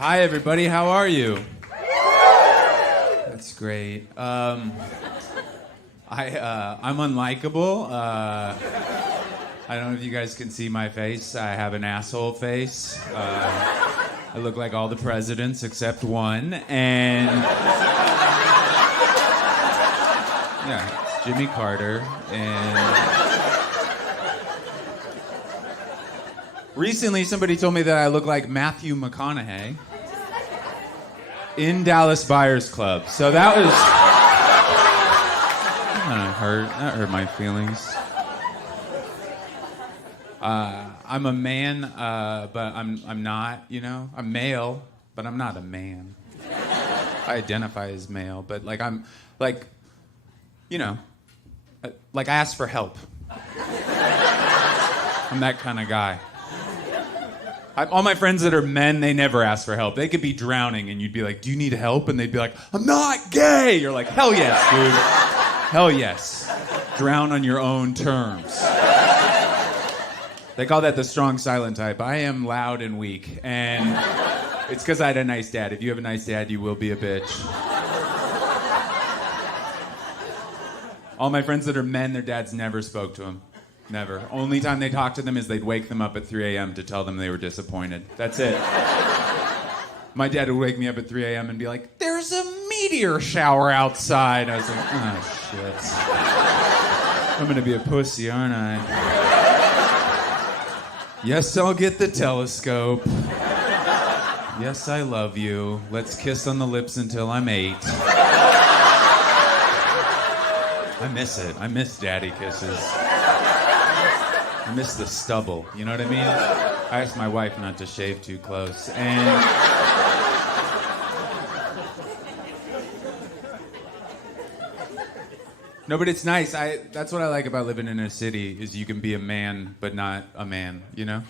Hi, everybody. How are you? That's great. I'm unlikable. I don't know if you guys can see my face. I have an asshole face. I look like all the presidents except one. And yeah, it's Jimmy Carter. And recently, somebody told me that I look like Matthew McConaughey in Dallas Buyers Club. So that was that hurt my feelings. I'm a man, but I'm not, you know? I'm male, but I'm not a man. I identify as male, but like I'm like, you know, like I ask for help. I'm that kind of guy. All my friends that are men, they never ask for help. They could be drowning, and you'd be like, do you need help? And they'd be like, I'm not gay! You're like, hell yes, dude. Hell yes. Drown on your own terms. They call that the strong silent type. I am loud and weak, and it's because I had a nice dad. If you have a nice dad, you will be a bitch. All my friends that are men, their dads never spoke to them. Never. Only time they talked to them is they'd wake them up at 3 a.m. to tell them they were disappointed. That's it. My dad would wake me up at 3 a.m. and be like, there's a meteor shower outside. I was like, oh, shit. I'm gonna be a pussy, aren't I? Yes, I'll get the telescope. Yes, I love you. Let's kiss on the lips until I'm 8. I miss it. I miss daddy kisses. I miss the stubble, you know what I mean? I asked my wife not to shave too close, and no, but it's nice. That's what I like about living in a city, is you can be a man, but not a man, you know?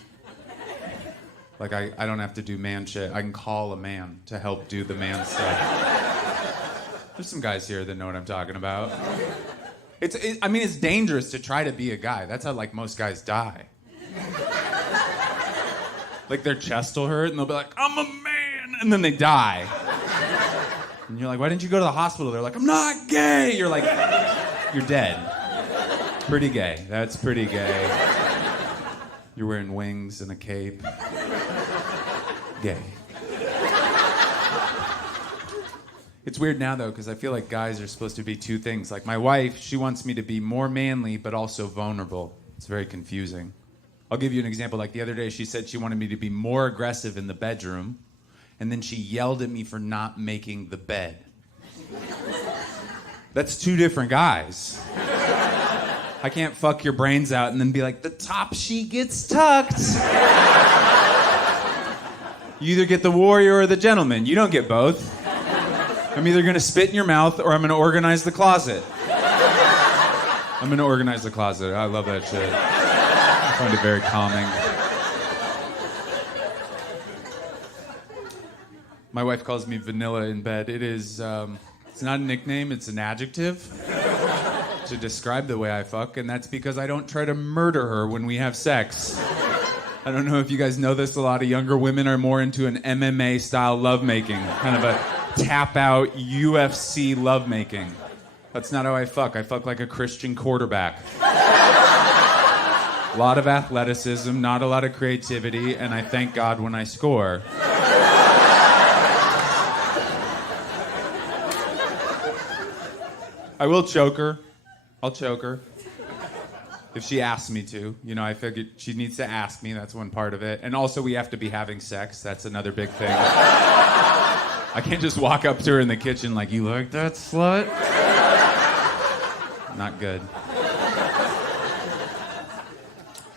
Like, I don't have to do man shit. I can call a man to help do the man stuff. There's some guys here that know what I'm talking about. I mean, it's dangerous to try to be a guy. That's how, like, most guys die. Like, their chest will hurt, and they'll be like, I'm a man, and then they die. And you're like, why didn't you go to the hospital? They're like, I'm not gay. You're like, you're dead. Pretty gay. That's pretty gay. You're wearing wings and a cape. Gay. It's weird now, though, because I feel like guys are supposed to be two things. Like, my wife, she wants me to be more manly, but also vulnerable. It's very confusing. I'll give you an example. Like, the other day, she said she wanted me to be more aggressive in the bedroom, and then she yelled at me for not making the bed. That's two different guys. I can't fuck your brains out and then be like, the top sheet gets tucked. You either get the warrior or the gentleman. You don't get both. I'm either going to spit in your mouth or I'm going to organize the closet. I'm going to organize the closet. I love that shit. I find it very calming. My wife calls me vanilla in bed. It is, it's not a nickname, it's an adjective to describe the way I fuck, and that's because I don't try to murder her when we have sex. I don't know if you guys know this, a lot of younger women are more into an MMA-style lovemaking, kind of a tap-out UFC lovemaking. That's not how I fuck. I fuck like a Christian quarterback. A lot of athleticism, not a lot of creativity, and I thank God when I score. I will choke her. I'll choke her. If she asks me to. You know, I figured she needs to ask me. That's one part of it. And also, we have to be having sex. That's another big thing. I can't just walk up to her in the kitchen like, you like that, slut? Not good.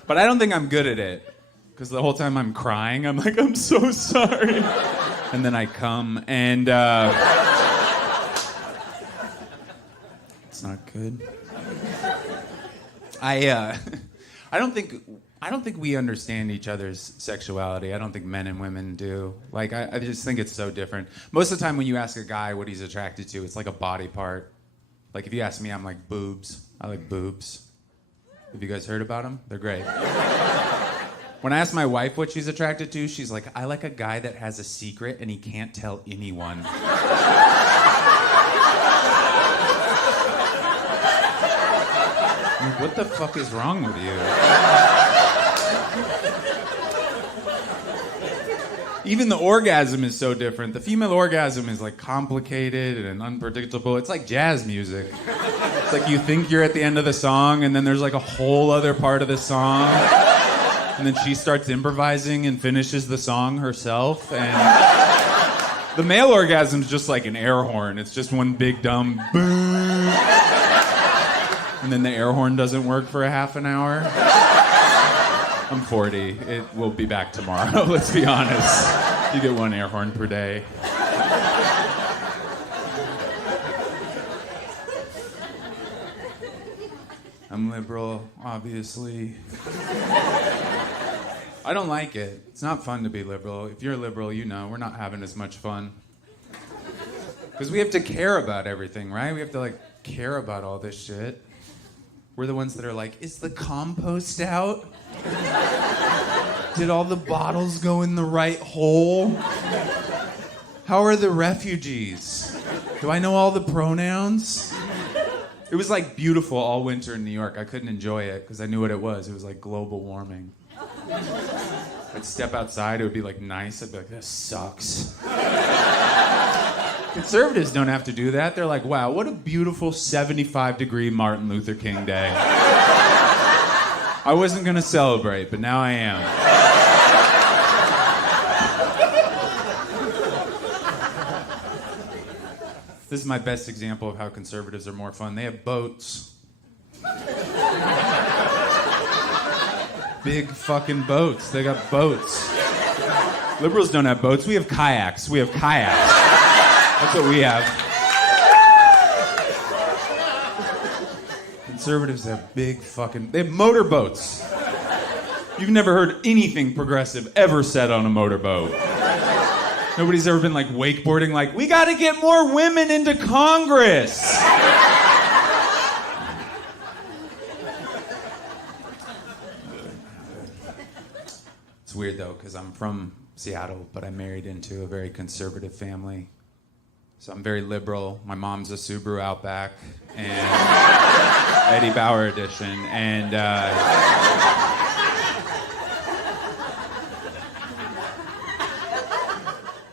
But I don't think I'm good at it. Because the whole time I'm crying, I'm like, I'm so sorry. And then I come, and it's not good. I don't think we understand each other's sexuality. I don't think men and women do. Like, I just think it's so different. Most of the time when you ask a guy what he's attracted to, it's like a body part. Like, if you ask me, I'm like, boobs. I like boobs. Have you guys heard about them? They're great. When I ask my wife what she's attracted to, she's like, I like a guy that has a secret and he can't tell anyone. Like, what the fuck is wrong with you? Even the orgasm is so different. The female orgasm is like complicated and unpredictable. It's like jazz music. It's like you think you're at the end of the song and then there's like a whole other part of the song. And then she starts improvising and finishes the song herself. And the male orgasm is just like an air horn. It's just one big dumb boom. And then the air horn doesn't work for a half an hour. I'm 40. It will be back tomorrow, let's be honest. You get one air horn per day. I'm liberal, obviously. I don't like it. It's not fun to be liberal. If you're liberal, you know, we're not having as much fun. Because we have to care about everything, right? We have to, like, care about all this shit. We're the ones that are like, is the compost out? Did all the bottles go in the right hole? How are the refugees? Do I know all the pronouns? It was like beautiful all winter in New York. I couldn't enjoy it because I knew what it was. It was like global warming. I'd step outside, it would be like nice. I'd be like, this sucks. Conservatives don't have to do that. They're like, wow, what a beautiful 75-degree Martin Luther King Day. I wasn't going to celebrate, but now I am. This is my best example of how conservatives are more fun. They have boats. Big fucking boats. They got boats. Liberals don't have boats. We have kayaks. We have kayaks. That's what we have. Conservatives have big fucking... They have motorboats. You've never heard anything progressive ever said on a motorboat. Nobody's ever been like wakeboarding like, we gotta get more women into Congress. It's weird though, because I'm from Seattle, but I married into a very conservative family. So I'm very liberal. My mom's a Subaru Outback and Eddie Bauer edition. And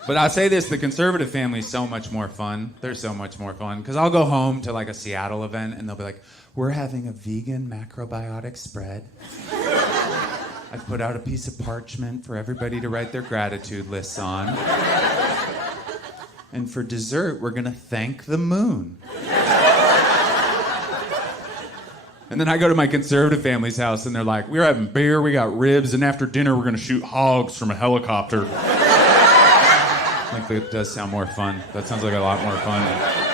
but I'll say this, the conservative family is so much more fun. They're so much more fun. Because I'll go home to like a Seattle event and they'll be like, we're having a vegan macrobiotic spread. I've put out a piece of parchment for everybody to write their gratitude lists on. And for dessert, we're gonna thank the moon. And then I go to my conservative family's house and they're like, we're having beer, we got ribs, and after dinner we're gonna shoot hogs from a helicopter. Like, that does sound more fun. That sounds like a lot more fun.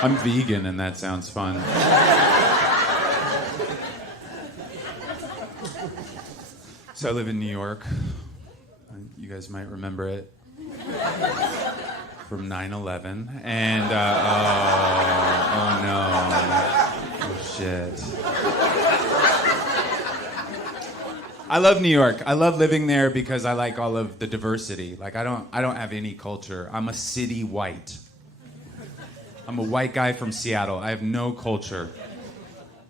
I'm vegan and that sounds fun. So I live in New York. You guys might remember it. From 9/11, and oh no, oh shit. I love New York. I love living there because I like all of the diversity. Like I don't have any culture. I'm a city white. I'm a white guy from Seattle. I have no culture.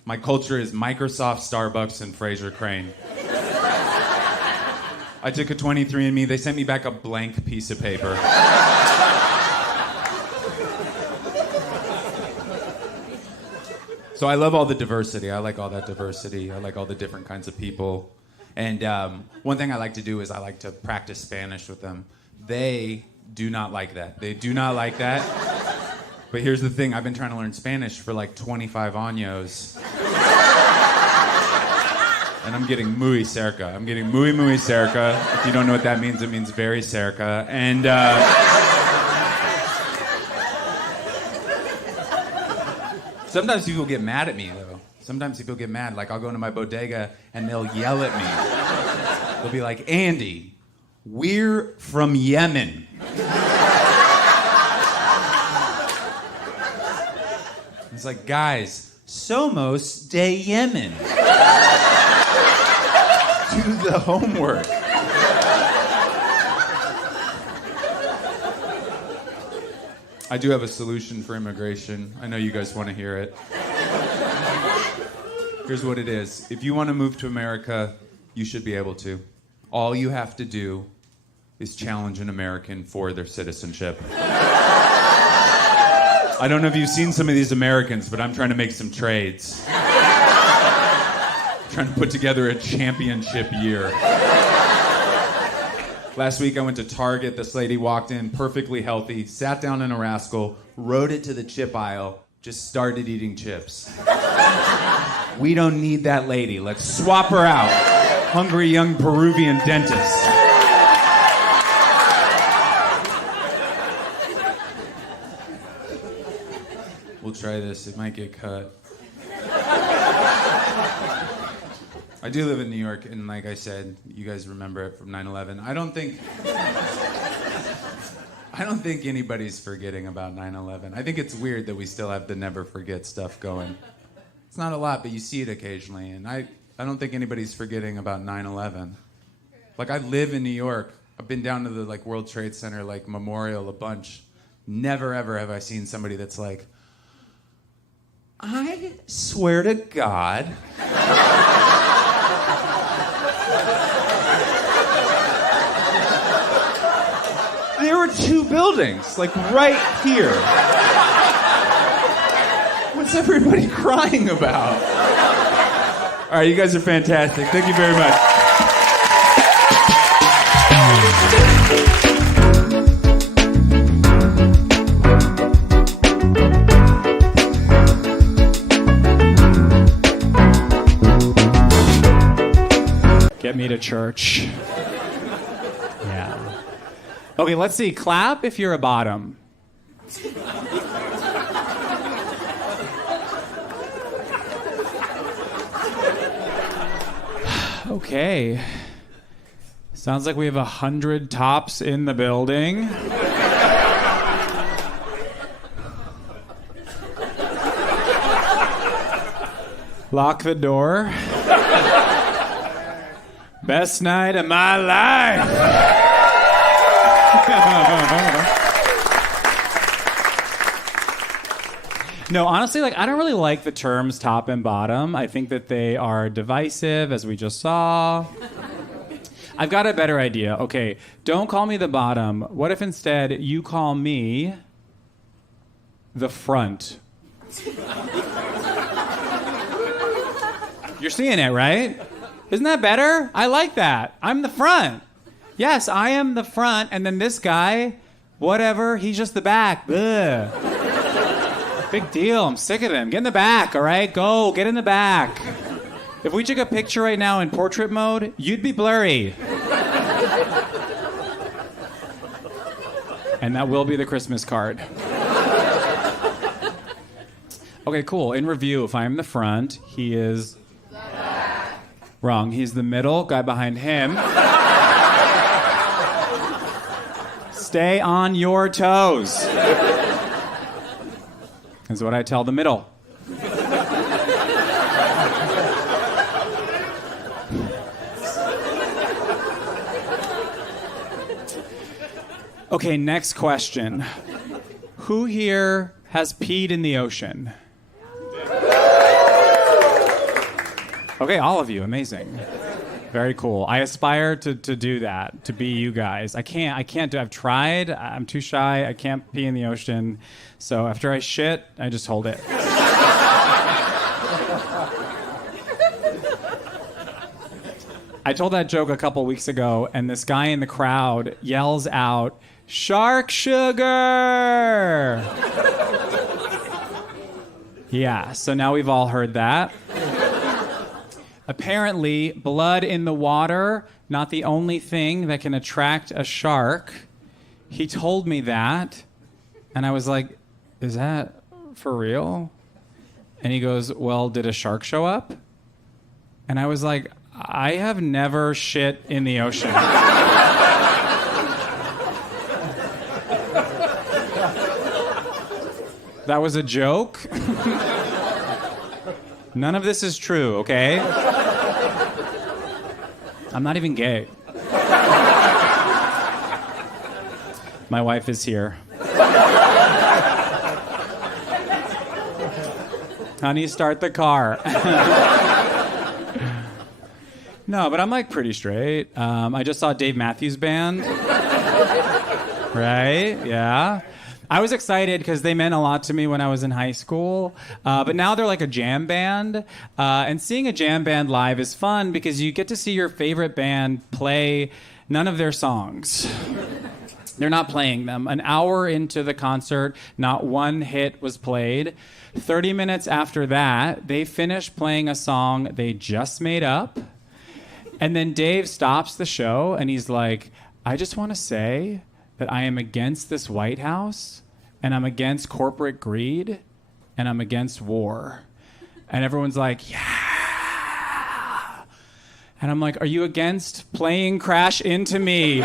My culture is Microsoft, Starbucks, and Fraser Crane. I took a 23andMe. They sent me back a blank piece of paper. So I love all the diversity. I like all that diversity. I like all the different kinds of people. And one thing I like to do is I like to practice Spanish with them. They do not like that. They do not like that. But here's the thing. I've been trying to learn Spanish for like 25 años. And I'm getting muy cerca. I'm getting muy cerca. If you don't know what that means, it means very cerca. And... sometimes people get mad at me, though. Sometimes people get mad. Like, I'll go into my bodega, and they'll yell at me. They'll be like, Andy, we're from Yemen. It's like, guys, somos de Yemen. Do the homework. I do have a solution for immigration. I know you guys want to hear it. Here's what it is. If you want to move to America, you should be able to. All you have to do is challenge an American for their citizenship. I don't know if you've seen some of these Americans, but I'm trying to make some trades. Trying to put together a championship year. Last week I went to Target. This lady walked in perfectly healthy, sat down in a rascal, rode it to the chip aisle, just started eating chips. We don't need that lady. Let's swap her out. Hungry young Peruvian dentist. We'll try this. It might get cut. I do live in New York, and like I said, you guys remember it from 9/11. I don't think anybody's forgetting about 9/11. I think it's weird that we still have the never forget stuff going. It's not a lot, but you see it occasionally, and I don't think anybody's forgetting about 9/11. Like, I live in New York. I've been down to the World Trade Center memorial a bunch. Never ever have I seen somebody that's like, I swear to God. There were two buildings, right here. What's everybody crying about? All right, you guys are fantastic. Thank you very much. Get me to church. Yeah. Okay, let's see. Clap if you're a bottom. Okay. Sounds like we have 100 tops in the building. Lock the door. Best night of my life. No, honestly, I don't really like the terms top and bottom. I think that they are divisive, as we just saw. I've got a better idea. Okay, don't call me the bottom. What if instead you call me the front? You're seeing it, right? Isn't that better? I like that. I'm the front. Yes, I am the front, and then this guy, whatever, he's just the back. Ugh. Big deal. I'm sick of him. Get in the back, all right? Go, get in the back. If we took a picture right now in portrait mode, you'd be blurry. And that will be the Christmas card. Okay, cool. In review, if I'm the front, he is... Wrong. He's the middle, guy behind him. Stay on your toes. Is what I tell the middle. Okay, next question. Who here has peed in the ocean? Okay, all of you. Amazing. Very cool. I aspire to do that, to be you guys. I can't do. I've tried. I'm too shy. I can't pee in the ocean. So after I shit, I just hold it. I told that joke a couple weeks ago, and this guy in the crowd yells out, "Shark sugar!" Yeah, so now we've all heard that. Apparently, blood in the water, not the only thing that can attract a shark. He told me that, and I was like, is that for real? And he goes, well, did a shark show up? And I was like, I have never shit in the ocean. That was a joke? None of this is true, okay? I'm not even gay. My wife is here. Honey, start the car. No, but I'm like pretty straight. I just saw Dave Matthews Band. Right? Yeah. I was excited because they meant a lot to me when I was in high school. But now they're like a jam band. And seeing a jam band live is fun because you get to see your favorite band play none of their songs. They're not playing them. An hour into the concert, not one hit was played. 30 minutes after that, they finished playing a song they just made up. And then Dave stops the show and he's like, I just want to say that I am against this White House and I'm against corporate greed and I'm against war. And everyone's like, yeah. And I'm like, are you against playing Crash Into Me?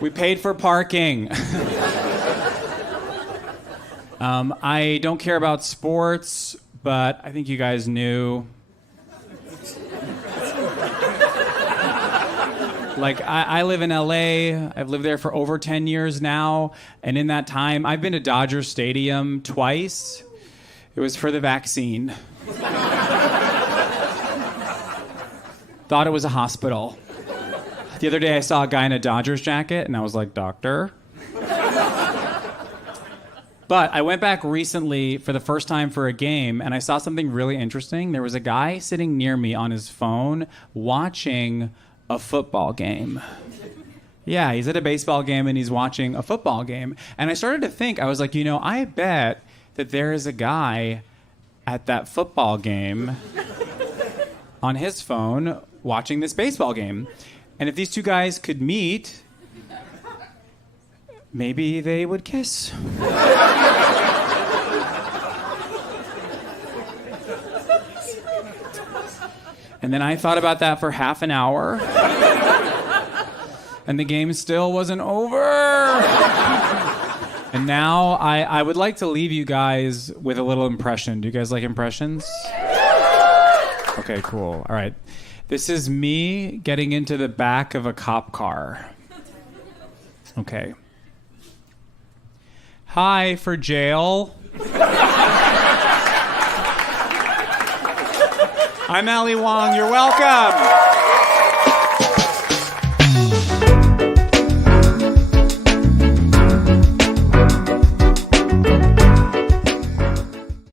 We paid for parking. I don't care about sports, but I think you guys knew. Like, I live in LA. I've lived there for over 10 years now. And in that time, I've been to Dodger Stadium twice. It was for the vaccine. Thought it was a hospital. The other day, I saw a guy in a Dodgers jacket, and I was like, doctor? But I went back recently for the first time for a game, and I saw something really interesting. There was a guy sitting near me on his phone watching a football game. Yeah, he's at a baseball game, and he's watching a football game. And I started to think, I was like, I bet that there is a guy at that football game on his phone watching this baseball game. And if these two guys could meet, maybe they would kiss. And then I thought about that for half an hour. And the game still wasn't over. And now I would like to leave you guys with a little impression. Do you guys like impressions? Okay, cool. All right. This is me getting into the back of a cop car. Okay. Hi for jail. I'm Ali Wong. You're welcome.